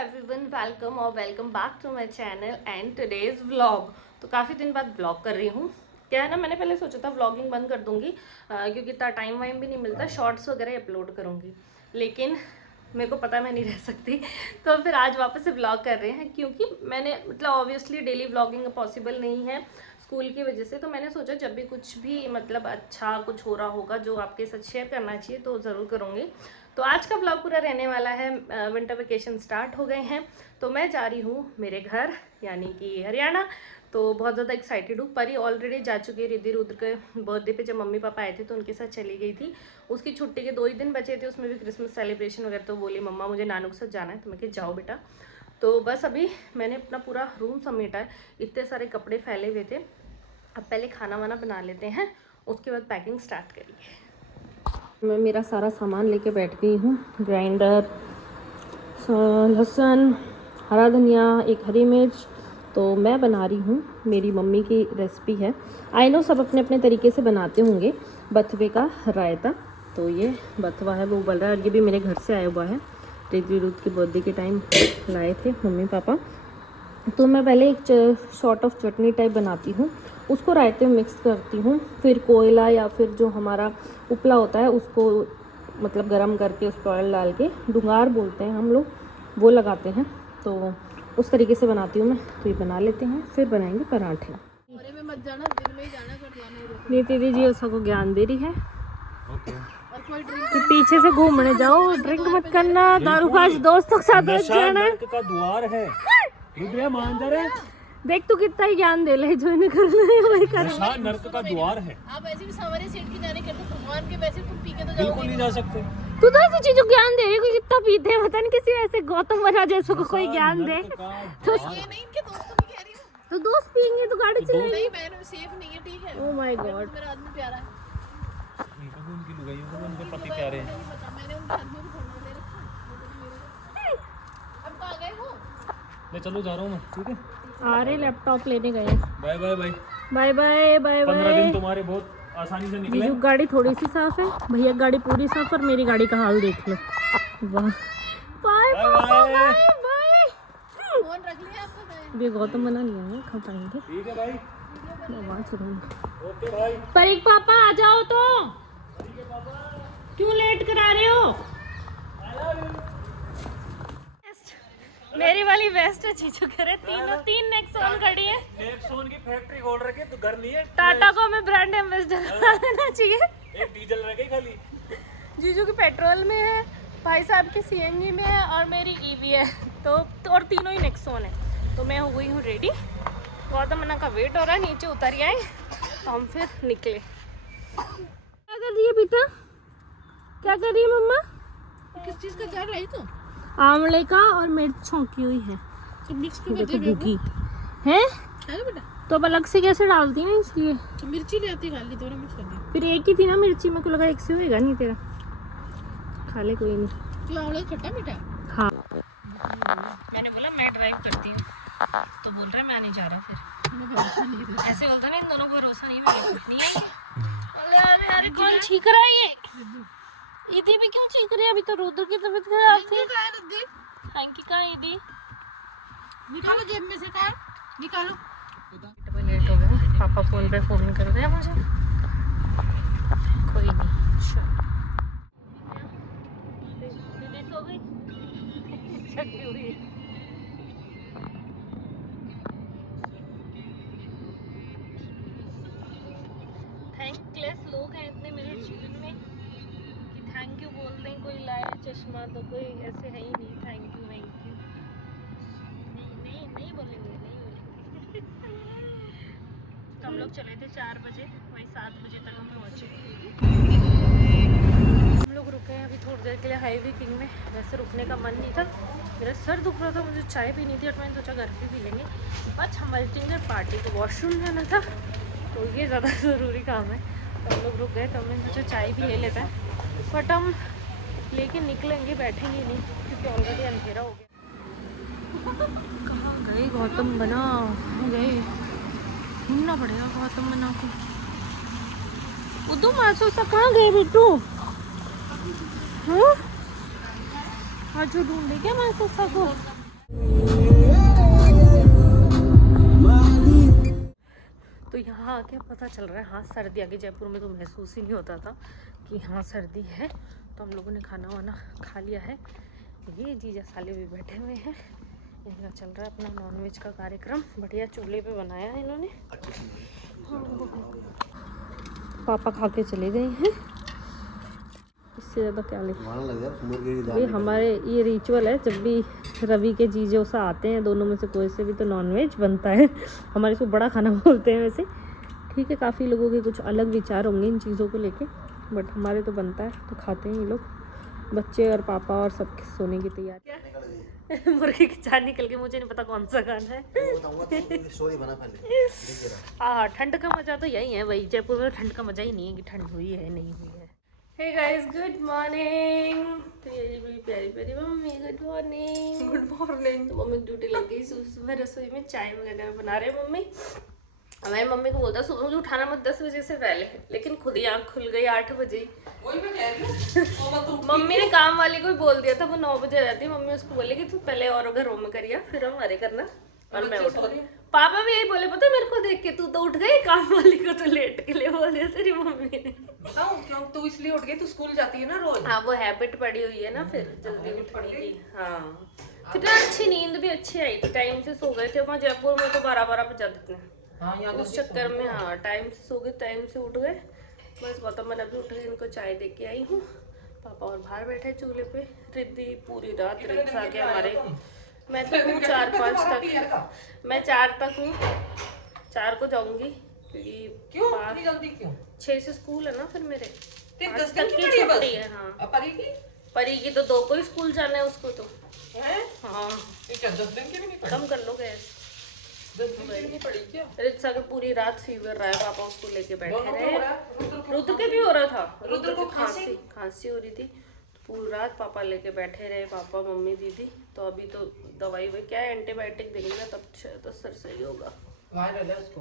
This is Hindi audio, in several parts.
एवरीवन, वेलकम और welcome back to my channel and today's vlog. तो काफ़ी दिन बाद व्लॉग कर रही हूँ। क्या है ना, मैंने पहले सोचा था व्लॉगिंग बंद कर दूँगी क्योंकि इतना टाइम वाइम भी नहीं मिलता, शॉर्ट्स वगैरह अपलोड करूँगी, लेकिन मेरे को पता मैं नहीं रह सकती। तो फिर आज वापस से व्लॉग कर रहे हैं क्योंकि मैंने मतलब ऑब्वियसली डेली व्लॉगिंग पॉसिबल नहीं है स्कूल की वजह से। तो मैंने सोचा जब भी कुछ भी मतलब अच्छा कुछ हो रहा होगा जो आपके साथ शेयर करना चाहिए तो ज़रूर करूँगी। तो आज का ब्लॉग पूरा रहने वाला है। विंटर वेकेशन स्टार्ट हो गए हैं तो मैं जा रही हूँ मेरे घर यानी कि हरियाणा। तो बहुत ज़्यादा एक्साइटेड हूँ। परी ऑलरेडी जा चुकी है। रिद्धि रुद्र के बर्थडे पे जब मम्मी पापा आए थे तो उनके साथ चली गई थी। उसकी छुट्टी के 2 ही दिन बचे थे, उसमें भी क्रिसमस सेलिब्रेशन वगैरह। तो बोली मम्मा मुझे नानू के साथ जाना है, तो मैं कहा जाओ बेटा। तो बस अभी मैंने अपना पूरा रूम समेटा है, इतने सारे कपड़े फैले हुए थे। अब पहले खाना वाना बना लेते हैं, उसके बाद पैकिंग स्टार्ट करेंगे। मैं मेरा सारा सामान लेके बैठ गई हूँ। ग्राइंडर, लहसुन, हरा धनिया, एक हरी मिर्च। तो मैं बना रही हूँ, मेरी मम्मी की रेसिपी है। आई नो सब अपने अपने तरीके से बनाते होंगे। बथुए का रायता। तो ये बथुआ है वो उबल रहा है और ये भी मेरे घर से आया हुआ है। रिद्धि रुद्र के बर्थडे के टाइम लाए थे मम्मी पापा। तो मैं पहले एक शॉर्ट ऑफ चटनी टाइप बनाती हूँ, उसको रायते में मिक्स करती हूँ। फिर कोयला या फिर जो हमारा उपला होता है उसको मतलब गरम करके उस पर ऑयल डाल के, डुंगार बोलते हैं हम लोग, वो लगाते हैं। तो उस तरीके से बनाती हूँ मैं। तो ये बना लेते हैं, फिर बनाएंगे पराठे। नीति दीदी उसको ज्ञान दे रही है कि पीछे से घूमने जाओ, ड्रिंक मत करना, दारूबाज दोस्तों के साथ मत जाना। नर्क का द्वार है। रुद्र मान जा रहे। देख तू कितना ही ज्ञान दे ले, जो इन्हें करना है वही कर। नर्क का द्वार है। आप ऐसे भी सवारी सीट की जाने के तो भगवान के वैसे तुम पी के तो बिल्कुल नहीं जा सकते। तू तो ऐसी चीजों ज्ञान दे रही, कोई कितना पीते हैं पता नहीं, किसी ऐसे गौतम बना जैसे को कोई ज्ञान दे। तो ये नहीं इनके दोस्तों की कह रही हूँ। तो दोस्त पियेंगे तो गाड़ी चलाएंगे। नहीं मैं सेफ नहीं है, ठीक है। ओह माय गॉड, मेरा आदमी प्यारा है। उनको भी उनकी लुगाइयों को उनके पति प्यारे हैं। मैंने उनके आदमी को फोन ले रखा। अब कहाँ गए हो? मैं चलो जा रहा हूँ मैं, ठीक है। आ रहे लैपटॉप लेने गए। Bye bye bye bye bye bye 15 दिन बाय। तुम्हारे बहुत आसानी से निकले। जीजू गाड़ी थोड़ी सी साफ है, भैया गाड़ी पूरी साफ, और मेरी गाड़ी का हाल देख लो। वाह, बाय बाय बाय। फोन रख लिया आपको? ये गौतम बना लिया है, खा पाएंगे। ठीक है भाई, आवाज सुनो। ओके भाई। परीक पापा आ जाओ तो, क्यों लेट करा रहे हो? मेरी वाली बेस्ट है चीजों करे, तीन नेक्सॉन खड़ी है। नेक्सॉन की फैक्ट्री खोल रखी है तो घर नहीं है। टाटा को हमें ब्रांड एम्बेसडर बना देना चाहिए। एक डीजल रह गई खाली। जीजू की पेट्रोल में है, भाई साहब की सीएनजी में है और मेरी ईवी है। तो और तीनों ही नेक्सॉन है। तो मैं हो गई हूँ रेडी। गौतम मना का वेट हो रहा है, नीचे उतर आए तो हम फिर निकले। क्या कर रही है बेटा, क्या कर रही है मम्मा? किस चीज का जा रही तो? आंवले का और मिर्च छौंकी हुई है। तो मिक्स ये कर देखो दे भूखी है खाएगा बेटा। तो अब अलग से कैसे डालती ना, इसलिए तो मिर्ची ले आती, खाली दोनों मिक्स कर दे। फिर एक ही थी ना मिर्ची, मेरे को लगा एक से होएगा नहीं तेरा। खा ले, कोई नहीं। तो आंवला खट्टा मीठा। हाँ मैंने बोला मैं ड्राइव करती हूँ, तो बोल रहा है मैं नहीं जा रहा। फिर ऐसे बोलता है ना, इन दोनों को भरोसा नहीं, मेरे को नहीं है। अरे अरे कौन छींक रहा है ये? ईदी भी क्यों चीख रही है? अभी तो रुद्र की तबीयत खराब थी। थैंक यू का ईदी निकालो जेब में से, कार निकालो। लेट हो गए, पापा फोन पे फोन कर रहे हैं मुझे। कोई नहीं, सो गई जगी हुई। थैंकलेस लोग हैं इतने मेरे जीवन में कि थैंक यू बोल दें कोई लाए चश्मा, तो कोई ऐसे है ही नहीं। थैंक यू नहीं नहीं नहीं बोलेंगे, नहीं बोलेंगे। तो हम लोग चले थे 4 बजे, वही 7 बजे तक हम पहुँचे। हम लोग रुके हैं अभी थोड़ी देर के लिए हाईवे किंग में। वैसे रुकने का मन नहीं था, मेरा सर दुख रहा था, मुझे चाय पीनी थी और मैंने सोचा घर पे पी लेंगे। बट हम अल्टीमेट पार्टी को वॉशरूम जाना था, तो ये ज़्यादा ज़रूरी काम है। तो हम लोग रुक गए, तो हमने सोचा चाय भी ले लेता है। बट हम लेके निकलेंगे, बैठेंगे नहीं क्योंकि ऑलरेडी अंधेरा हो गया। कहाँ गए गौतम बना? गए, ढूंढना पड़ेगा गौतम बना को। उदू मासूसा कहाँ गए बिट्टू? हाँ आज ढूंढे क्या मासूसा को? तो यहाँ आके पता चल रहा है, हाँ सर्दी आ गई। जयपुर में तो महसूस ही नहीं होता था कि हाँ सर्दी है। तो हम लोगों ने खाना वाना खा लिया है। ये जीजा साले भी बैठे हुए हैं, इनका चल रहा है अपना नॉनवेज का कार्यक्रम। बढ़िया चूल्हे पे बनाया है इन्होंने। पापा खा के चले गए हैं। इससे ज़्यादा क्या ले भाई, हमारे ये रिचुअल है, जब भी रवि के जीजों से आते हैं दोनों में से कोई से भी तो नॉनवेज बनता है। हमारे इसको बड़ा खाना बोलते हैं वैसे, ठीक है। काफ़ी लोगों के कुछ अलग विचार होंगे इन चीज़ों को लेके, बट हमारे तो बनता है, तो खाते हैं ये लोग। बच्चे और पापा और सब सोने की तैयारी। मुर्गे की चार निकल के, मुझे नहीं पता कौन सा गाना है। हाँ, ठंड का मजा तो यही है भाई। जयपुर में ठंड का मजा ही नहीं है कि ठंड हुई है नहीं हुई है। Hey guys, good morning. तो ये मेरी प्यारी प्यारी mummy, good morning. Good morning. तो मम्मी की ड्यूटी लग गई। सुबह रसोई में चाय वगैरह बना रहे हैं मम्मी। हमारी मम्मी को बोलता सुबह मुझे उठाना मत 10 बजे से पहले, लेकिन खुद ही आँख खुल गई 8 बजे। वही मैं कह रही हूँ। मम्मी ने काम वाली को ही बोल दिया था, वो 9 बजे रहती है। मम्मी उसको बोले कि तू पहले और घरों में करिया, फिर हम हमारे करना। और मैं उठ गई। पापा भी यही बोले, पता है मेरे को देख के, तू तो उठ गई, काम वाली को तो लेट के लिए बोल दिया तेरी मम्मी ने। बताऊँ क्यों? तू इसलिए उठ गई, तू स्कूल जाती है ना रोज। हाँ, वो हैबिट पड़ी हुई है ना, फिर जल्दी उठने की। हाँ, फिर ना अच्छी नींद भी अच्छी आई थी, टाइम से सो गए थे। वहाँ जयपुर में तो 12-12 बजा देते हैं। हाँ, यहाँ उस चक्कर में हाँ टाइम से सो गए, टाइम से उठ गए। बस बताओ, मैंने अभी उठ गई, इनको चाय दे के आई हूँ। पापा और बाहर बैठे चूल्हे पे। रिद्धि पूरी रात रिद्ध आ गया हमारे। मैं तो हूँ 4-5 तक, मैं 4 तक हूँ। 4 को जाऊंगी क्योंकि क्यों इतनी जल्दी क्यों? 6 से स्कूल है ना, फिर मेरे 10 तक दिन की की छुट्टी है। हाँ, अब परी की परी की तो 2 को ही स्कूल जाना है उसको तो। है? हाँ, ये क्या 10 दिन की भी नहीं पड़ी? कम कर लो गैस। 10 दिन की भी नहीं पड़ी क्या? रित्सा के पूरी रात फीवर रहा है, पापा उसको लेके बैठे दोनों को रहे। हो रहा है? रुद्र के भी हो रहा था। रुद्र को खांसी हो रही थी, तो पूरी रात पापा लेके बैठे रहे, पापा मम्मी दीदी। तो अभी तो दवाई हुई क्या है, एंटीबायोटिक देंगे ना, तब शायद असर सही होगा। वायरल है उसको।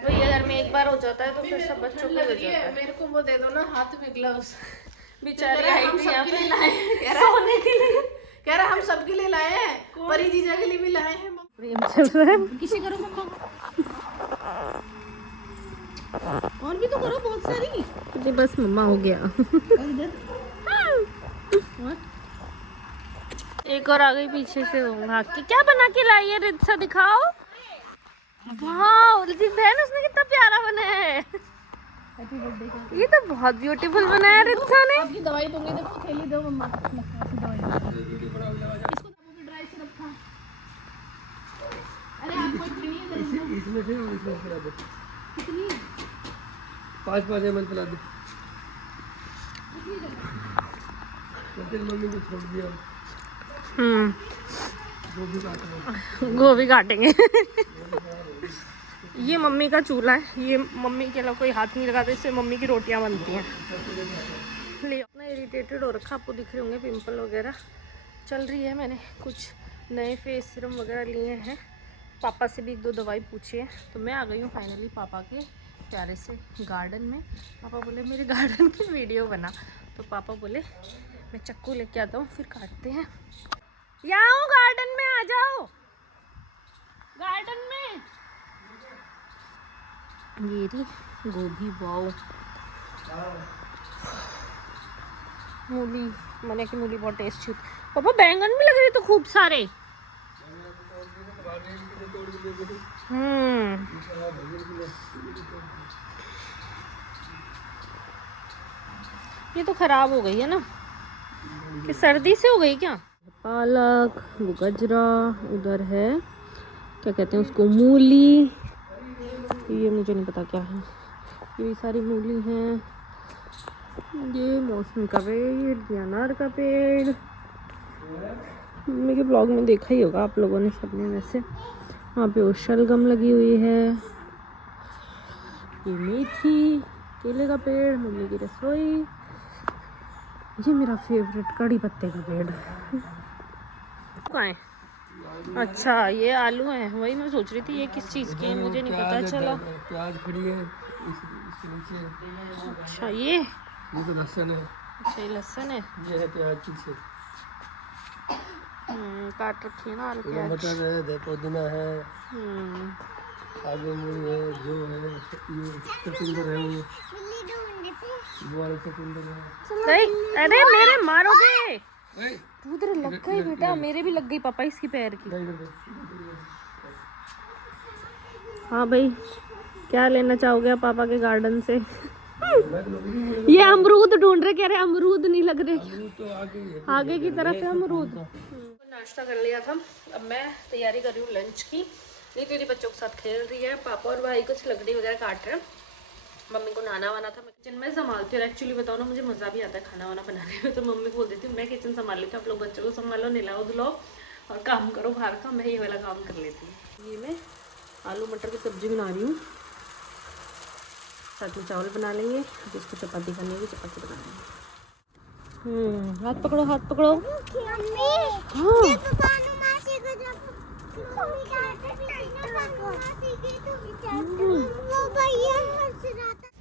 वही अगर में एक बार हो जाता है तो फिर सब बच्चों को हो जाता है। मेरे को वो दे दो ना, हाथ में ग्लव्स। बेचारी आई थी यहाँ पे लाए सोने के लिए। कह रहा हम सबके लिए लाए हैं, परी जीजा के लिए भी लाए हैं। प्रेम चल रहा है। किसी करो मम्मा, और भी तो करो बहुत सारी। जी बस मम्मा हो गया। एक और आ गई पीछे से भाग के। क्या बना के लाई है रित्सा, दिखाओ। वाह रिद्धि बहन, उसने कितना प्यारा बनाया है। ये तो बहुत ब्यूटीफुल बनाया रित्सा ने। आपकी दवाई दूंगी, देखो थैली दो मम्मा। दवाई इसको ड्राई से रखा। अरे आप कोई खाइए इसमें से पिला दो। कितनी? 5 ml पिला दो। फिर मम्मी को छोड़ दिया। गोभी काटेंगे। ये मम्मी का चूल्हा है, ये मम्मी के अलावा कोई हाथ नहीं लगाता, इससे मम्मी की रोटियां बनती हैं। ले अपना इरिटेटेड हो रखा, आपको दिख रहे होंगे पिंपल वगैरह चल रही है। मैंने कुछ नए फेस सीरम वगैरह लिए हैं, पापा से भी 1-2 दवाई पूछी है। तो मैं आ गई हूँ फाइनली पापा के प्यारे से गार्डन में। पापा बोले मेरे गार्डन की वीडियो बना, तो पापा बोले मैं चक्कू लेके आता हूँ, फिर काटते हैं। यहाँ हूँ गार्डन में, आ जाओ गार्डन में। ये रही गोभी, वाओ। मूली, मैंने की मूली बहुत टेस्टी। पापा बैंगन भी लग रहे तो खूब सारे। ये तो खराब हो गई है ना, कि सर्दी से हो गई क्या? पालक, वो गजरा, उधर है क्या कहते हैं उसको, मूली। ये मुझे नहीं पता क्या है। ये भी सारी मूली हैं। ये मौसमी का पेड़, ये अनार का पेड़। मम्मी के ब्लॉग में देखा ही होगा आप लोगों ने, सबने वैसे। वहाँ पे वो शलगम लगी हुई है। ये मेथी, केले का पेड़, मम्मी की रसोई। ये मेरा फेवरेट कड़ी पत्ते का पेड़। कहाँ है? अच्छा ये आलू है, वही मैं सोच रही थी ये किस चीज़ के हैं, मुझे नहीं पता चला। प्याज खड़ी है इसके नीचे। अच्छा ये तो लहसुन है। अच्छा ये लहसुन है। ये है प्याज पीछे। काट रखी है ना आलू ये प्याज। मटर है, देखो पुदीना है, हम्म, आलू मूली है, जो है ये चुकंदर है, वो वाला चुकंदर है। नहीं अरे मेरे मारोगे, ए, उधर लग गई बेटा, मेरे भी लग गई पापा इसकी पैर की। इधर दे। हाँ भाई, क्या लेना चाहोगे आप पापा के गार्डन से? ये अमरूद ढूंढ रहे, कह रहे अमरूद नहीं लग रहे। अमरूद तो आगे ही है। आगे की तरफ है अमरूद। नाश्ता कर लिया था, अब मैं तैयारी कर रही हूँ लंच की। नहीं तो बच्चों के साथ खेल रही है, पापा और भाई कुछ लकड़ी वगैरह काट रहे हैं, मम्मी को नहाना वाना था। मैं किचन में संभालती हूँ, एक्चुअली बताओ ना मुझे मज़ा भी आता है खाना वाना बनाने में, तो मम्मी को बोल देती हूँ मैं किचन संभाल लेती हूँ, आप लोग बच्चों को संभालो, नहलाओ धुलाओ और काम करो बाहर का, मैं ये वाला काम कर लेती हूँ। ये मैं आलू मटर की सब्जी बना रही हूँ, साथ में चावल बना लेंगे, जिसको चपाती करनी होगी चपाती बना लेंगे। हाथ पकड़ो, हाथ पकड़ो।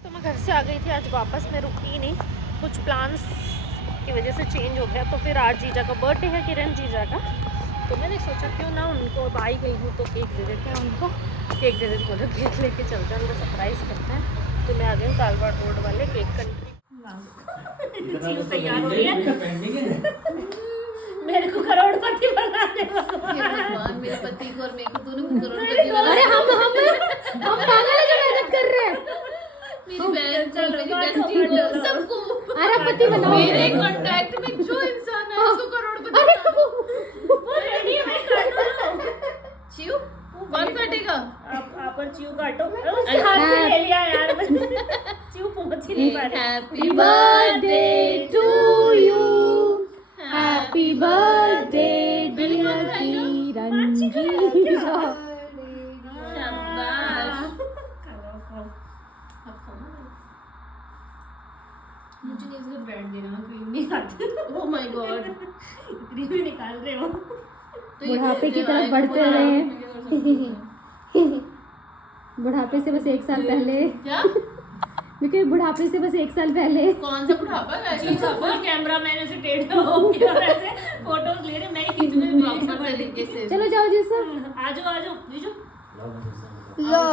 तो मैं घर से आ गई थी आज वापस, मैं रुकी ही नहीं, कुछ प्लान्स की वजह से चेंज हो गया। तो फिर आज जीजा का बर्थडे है, किरण जीजा का, तो मैंने सोचा क्यों ना उनको, अब आई गई हूँ तो केक दे देते हैं उनको, केक दे देते, बोलो केक लेके चलते हैं, उनको सरप्राइज़ करते हैं। तो मैं आ गई हूँ कालवाड़ रोड वाले केक कंट्री। चीज़ तैयार हो रही है, मेरे को करोड़पति बना दे भगवान, मेरे पति को और मेरे को दोनों को करोड़पति बना। अरे हम पागल है जो मेहनत कर रहे हैं। मेरी बहन को, मेरी बेस्टी को, सबको अरे पति बनाओ, मेरे कांटेक्ट में जो इंसान है उसको करोड़पति बना। चियो कौन काटेगा? आप और चियो काटो, उसके हाथ से ले लिया यार चियो पहुंच ही नहीं पा रही। Happy birthday to you, happy birthday dear Kiran ji. शाबाश। मुझे नहीं इसका ब्रांड देना, क्रीम नहीं खाते। ओह माय गॉड, क्रीम ही निकाल रहे हो। बुढ़ापे की तरफ बढ़ते रहे हैं। बुढ़ापे से बस 1 साल पहले, क्या? क्योंकि बुढ़ापे से बस 1 साल पहले। कौन सा बुढ़ापा है? कैमरा मैन ऐसे टेढ़ा हो गया, ऐसे फोटोज ले रहे, मैं ही खींच रही हूँ प्रॉपर तरीके से। चलो जाओ जी सब, आ जाओ जीजू। लो